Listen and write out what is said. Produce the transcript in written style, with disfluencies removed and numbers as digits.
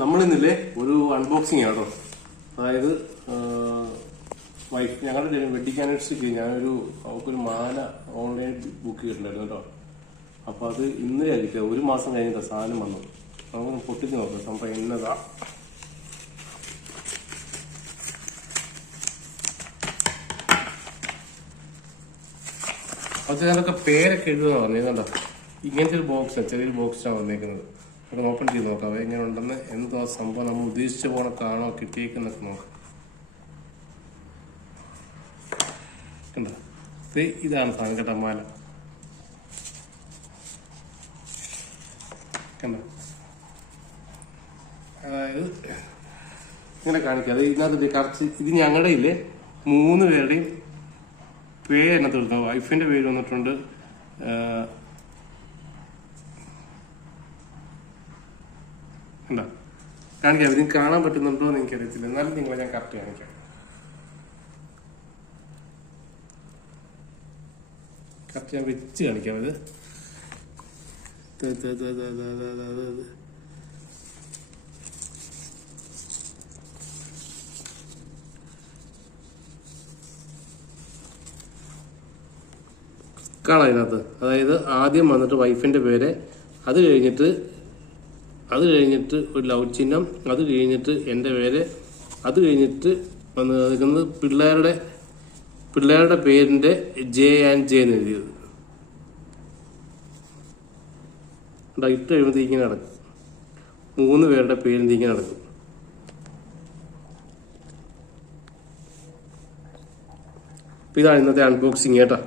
നമ്മളിന്നില്ലേ ഒരു അൺബോക്സിങ് ആണോ. അതായത് വൈഫ് ഞങ്ങളുടെ വെഡിങ് ആനിവേഴ്സറിക്ക് അവൾക്കൊരു മാല ഓൺലൈൻ ബുക്ക് ചെയ്തിട്ടുണ്ടായിരുന്നു കേട്ടോ. അപ്പൊ അത് ഇന്നലെ ആയിരിക്കും, ഒരു മാസം കഴിഞ്ഞിട്ട് സാധനം വന്നു. നമുക്ക് പൊട്ടിച്ച് നോക്കാം സംഭവം എന്നതാ. അത് ഞാനൊക്കെ പേരൊക്കെ എഴുതുക പറഞ്ഞോ. ഇങ്ങനത്തെ ഒരു ബോക്സാണ്, ചെറിയൊരു ബോക്സാണ് വന്നേക്കുന്നത്. നമുക്ക് ഓപ്പൺ ചെയ്ത് നോക്കാം എങ്ങനെ ഉണ്ടെന്ന്. എന്തോ സംഭവം നമ്മൾ ഉദ്ദേശിച്ച പോലെ കാണോ കിട്ടിയേക്കുന്നൊക്കെ നോക്കാം. കണ്ടോ, ഇതാണ് സാധനം കേട്ടോ, മാല. കണ്ടോ, അതായത് ഇങ്ങനെ കാണിക്കാം. അത് ഇതിനകത്ത് കറച്ച് ഇത് ഞങ്ങളുടെ ഇല്ലേ 3 പേരുടെയും പേര് അതിനകത്ത് കൊടുത്തു. വൈഫിന്റെ പേര് വന്നിട്ടുണ്ട്, കാണിക്കാം. ഇതിന് കാണാൻ പറ്റുന്നുണ്ടോ എന്ന് എനിക്കറിയത്തില്ല, എന്നാലും നിങ്ങളെ ഞാൻ കറക്റ്റ് കാണിക്കാം. കറക്റ്റ് ഞാൻ വെച്ച് കാണിക്കാം. ഇത് കാണാം ഇതിനകത്ത്. അതായത് ആദ്യം വന്നിട്ട് വൈഫിന്റെ പേര്, അത് കഴിഞ്ഞിട്ട് ഒരു ലവ് ചിഹ്നം, അത് കഴിഞ്ഞിട്ട് എൻ്റെ പേര്, അത് കഴിഞ്ഞിട്ട് വന്ന് നിൽക്കുന്നത് പിള്ളേരുടെ പേരിന്റെ ജെ ആൻഡ് ജെ എന്ന് എഴുതിയത്. ഇട്ട് കഴിയുമ്പോൾ ഇങ്ങനെ നടക്കും. 3 പേരുടെ പേരിന്റെ ഇങ്ങനെ നടക്കും. ഇതാണ് ഇന്നത്തെ അൺബോക്സിങ് കേട്ടോ.